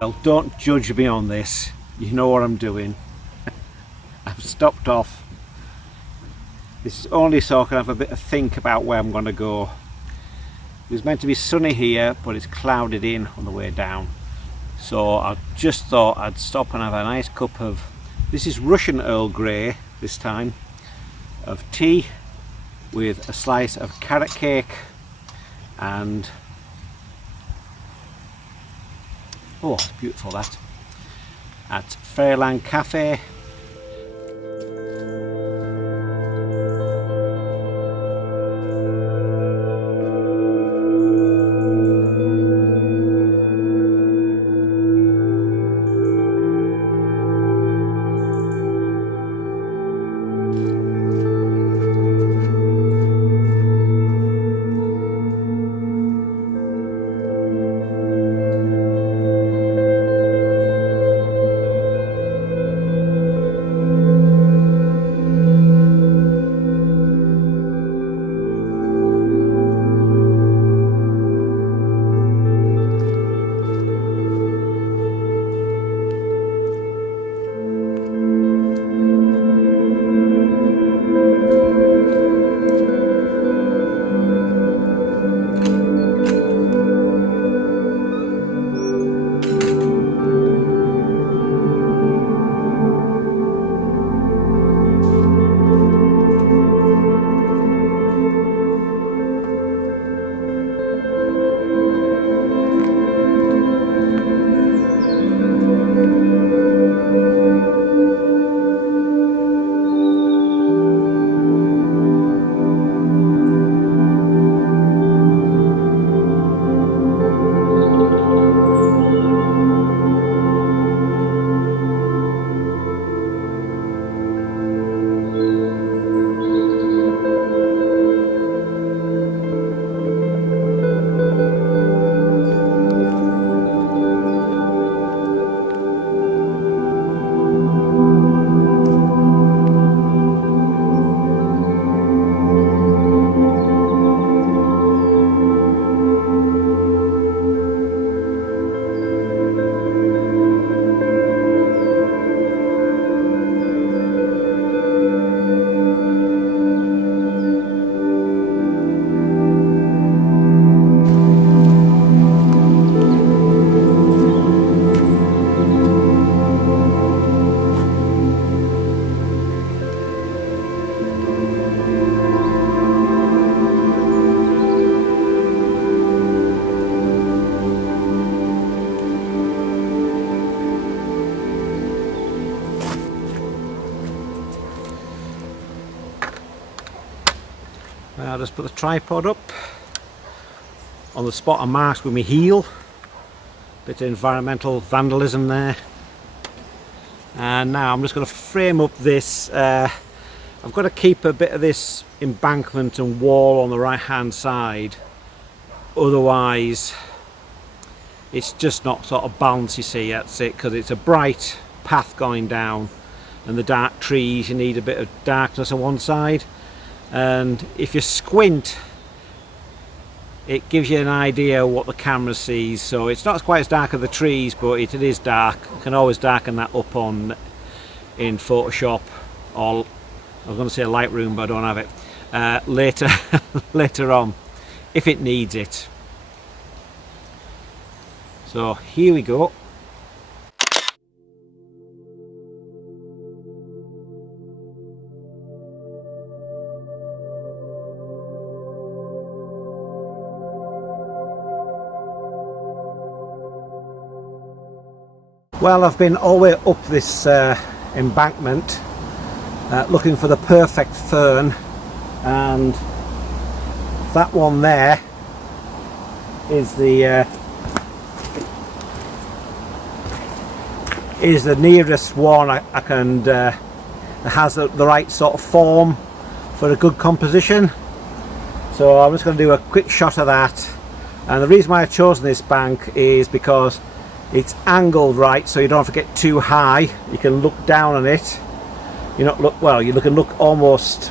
Well, don't judge me on this, you know what I'm doing. I've stopped off. This is only so I can have a bit of think about where I'm going to go. It was meant to be sunny here, but it's clouded in on the way down. So I just thought I'd stop and have a nice cup of, this is Russian Earl Grey this time, of tea with a slice of carrot cake and, oh, it's beautiful that, at Fairland Cafe. I'll just put the tripod up on the spot I marked with my heel. Bit of environmental vandalism there. And now I'm just going to frame up this. I've got to keep a bit of this embankment and wall on the right hand side, otherwise it's just not sort of balanced, you see. That's it, because it's a bright path going down and the dark trees, you need a bit of darkness on one side. And if you squint, it gives you an idea of what the camera sees. So it's not quite as dark as the trees, but it is dark. You can always darken that up in Photoshop, or I was going to say Lightroom, but I don't have it, later later on, if it needs it. So here we go. Well, I've been all the way up this embankment looking for the perfect fern, and that one there is the nearest one I can that has the right sort of form for a good composition. So I'm just going to do a quick shot of that. And the reason why I've chosen this bank is because it's angled right, so you don't have to get too high. You can look down on it. You can look almost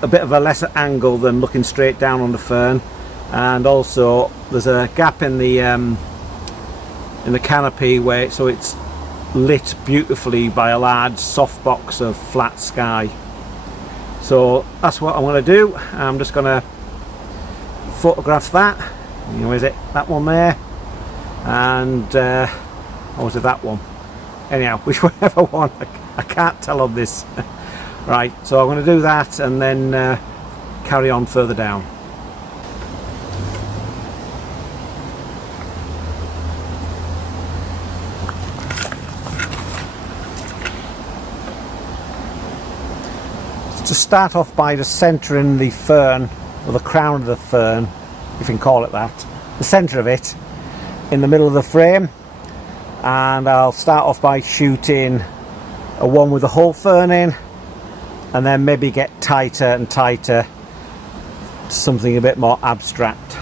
a bit of a lesser angle than looking straight down on the fern. And also there's a gap in the in the canopy where so it's lit beautifully by a large softbox of flat sky. So that's what I'm going to do. I'm just going to photograph that. You know, is it that one there? And or was it that one? Anyhow, whichever one, I can't tell on this. Right, so I'm going to do that and then carry on further down. To start off by just centering the fern, or the crown of the fern, if you can call it that, the centre of it, in the middle of the frame. And I'll start off by shooting a one with the whole fern in, and then maybe get tighter and tighter, something a bit more abstract.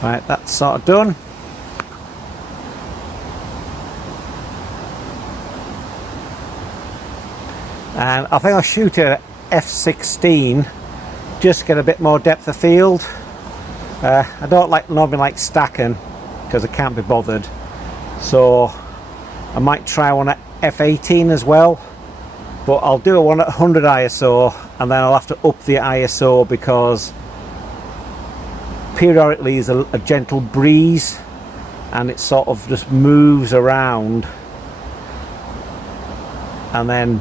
Right, that's sort of done. And I think I'll shoot at f16, just get a bit more depth of field. I don't normally like stacking because I can't be bothered, so I might try one at f18 as well, but I'll do one at 100 ISO and then I'll have to up the ISO because periodically there's a gentle breeze and it sort of just moves around, and then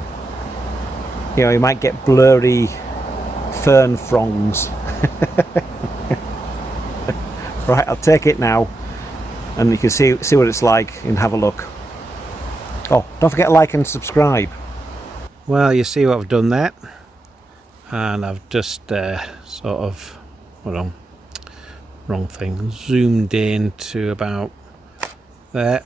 you know you might get blurry fern fronds. Right, I'll take it now and you can see what it's like and have a look. Oh, don't forget to like and subscribe. Well, you see what I've done there, and I've just sort of, hold on, wrong thing, zoomed in to about there.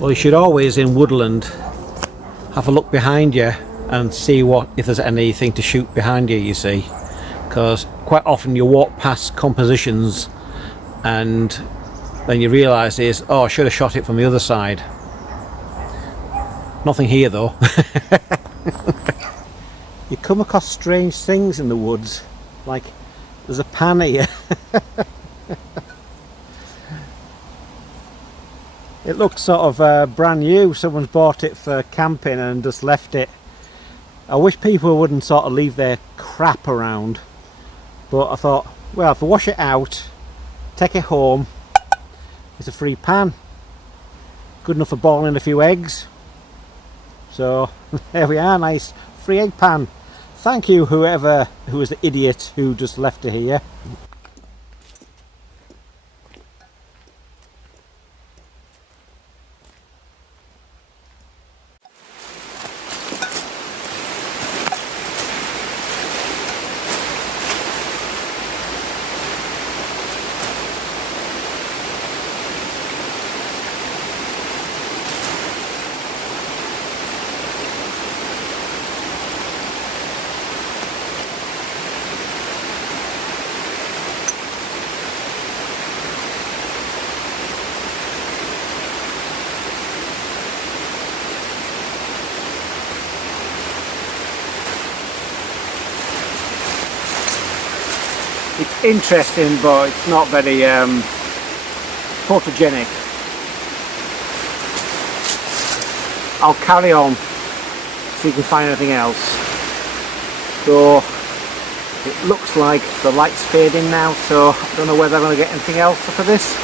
Well, you should always, in woodland, have a look behind you and see if there's anything to shoot behind you, you see, because quite often you walk past compositions and then you realise oh, I should have shot it from the other side. Nothing here though. You come across strange things in the woods, like there's a pan here. It looks sort of brand new. Someone's bought it for camping and just left it. I wish people wouldn't sort of leave their crap around, but I thought, well, if I wash it out, take it home, it's a free pan, good enough for boiling a few eggs. So there we are, nice free egg pan. Thank you who was the idiot who just left it here. It's interesting, but it's not very photogenic. I'll carry on so you can find anything else. So it looks like the light's fading now, so I don't know whether I'm going to get anything else for this.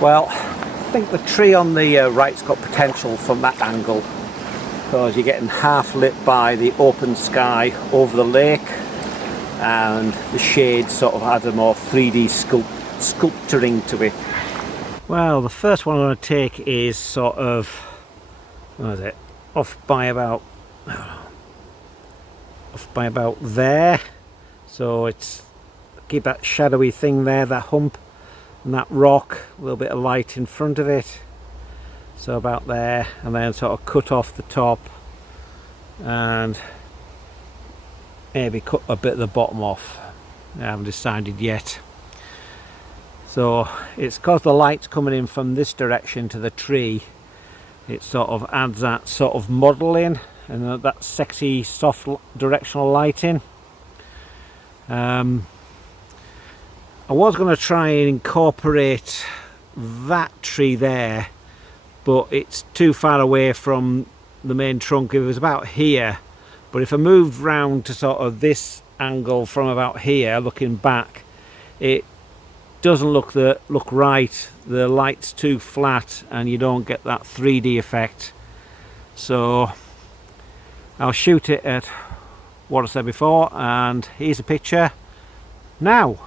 Well, I think the tree on the right's got potential from that angle, because you're getting half lit by the open sky over the lake, and the shade sort of adds a more 3D sculpturing to it. Well, the first one I'm going to take is sort of, what is it, off by about there, so it's keep that shadowy thing there, that hump and that rock, a little bit of light in front of it, so about there, and then sort of cut off the top and maybe cut a bit of the bottom off. I haven't decided yet. So it's because the light's coming in from this direction to the tree, it sort of adds that sort of modelling and that sexy soft directional lighting. I was going to try and incorporate that tree there, but it's too far away from the main trunk. It was about here, but if I moved round to sort of this angle from about here looking back, it doesn't look right. The light's too flat and you don't get that 3D effect. So I'll shoot it at what I said before, and here's a picture now.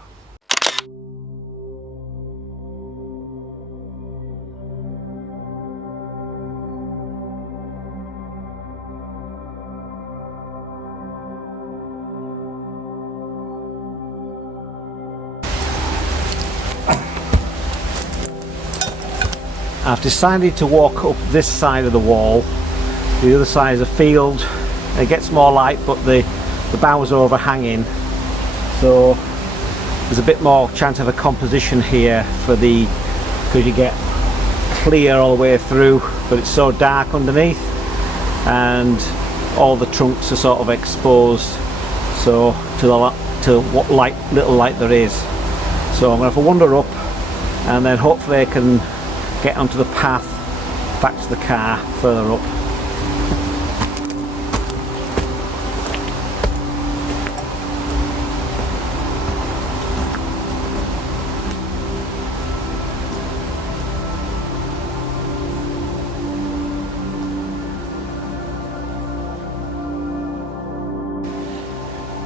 I've decided to walk up this side of the wall. The other side is a field. It gets more light, but the boughs are overhanging, so there's a bit more chance of a composition here because you get clear all the way through, but it's so dark underneath and all the trunks are sort of exposed, so to what little light there is. So I'm going to have to wander up, and then hopefully I can get onto the path back to the car further up.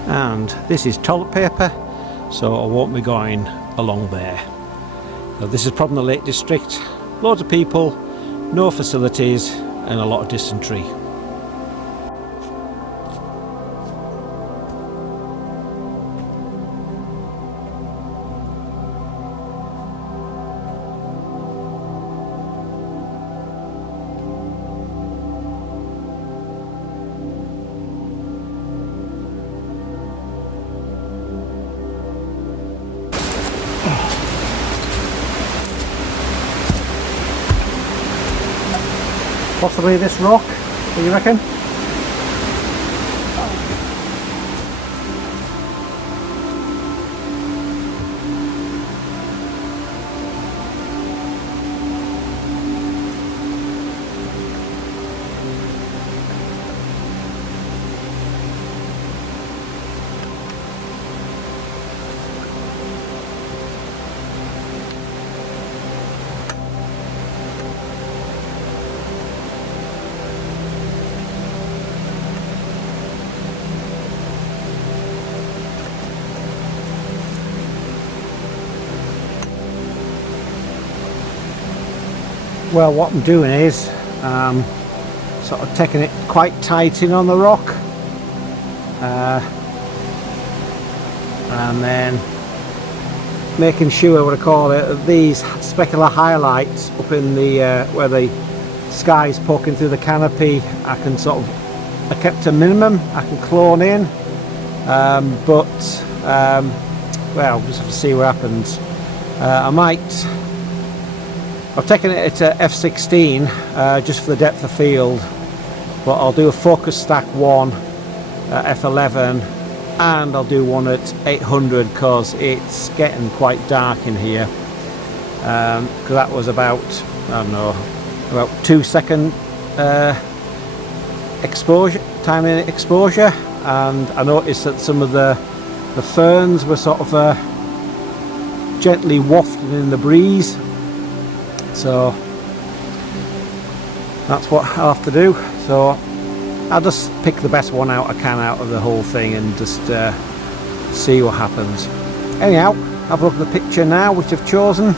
And this is toilet paper, so I won't be going along there. Now, this is probably the Lake District. Loads of people, no facilities, and a lot of dysentery. Possibly this rock, what do you reckon? Well, what I'm doing is sort of taking it quite tight in on the rock, and then making sure, what I call it, these specular highlights up in the where the sky's poking through the canopy, I can sort of, I kept a minimum, I can clone in, well, just have to see what happens. I've taken it at f16 just for the depth of field, but I'll do a focus stack one at f11, and I'll do one at 800 because it's getting quite dark in here. Because that was about, I don't know, about 2-second exposure, time in exposure, and I noticed that some of the ferns were sort of gently wafted in the breeze. So that's what I have to do. So I'll just pick the best one out I can out of the whole thing and just see what happens. Anyhow, have a look at the picture now which I've chosen.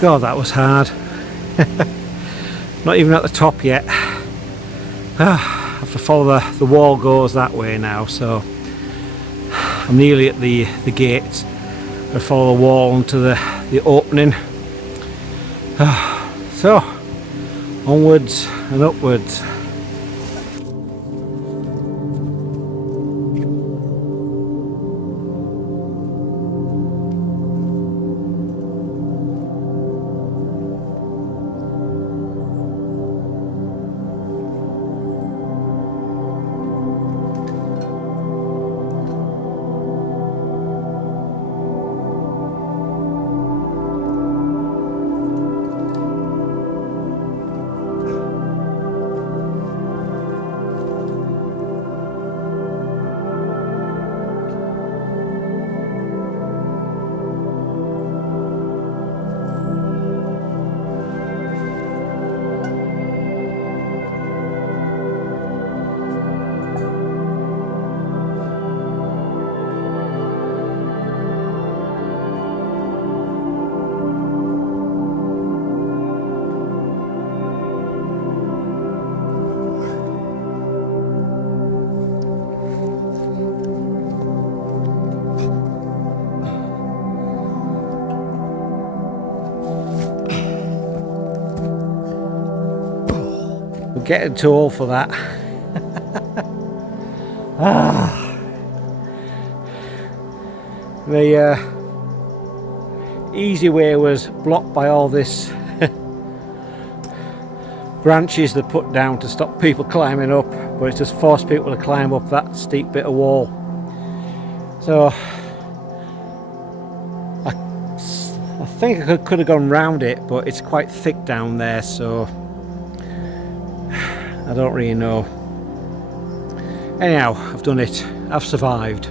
God, that was hard. Not even at the top yet. I have to follow the wall goes that way now, so I'm nearly at the gate. I follow the wall into the opening. So onwards and upwards. I'm getting too old for that. The easy way was blocked by all this branches they put down to stop people climbing up, but it's just forced people to climb up that steep bit of wall. So I think I could have gone round it, but it's quite thick down there, so I don't really know. Anyhow, I've done it. I've survived.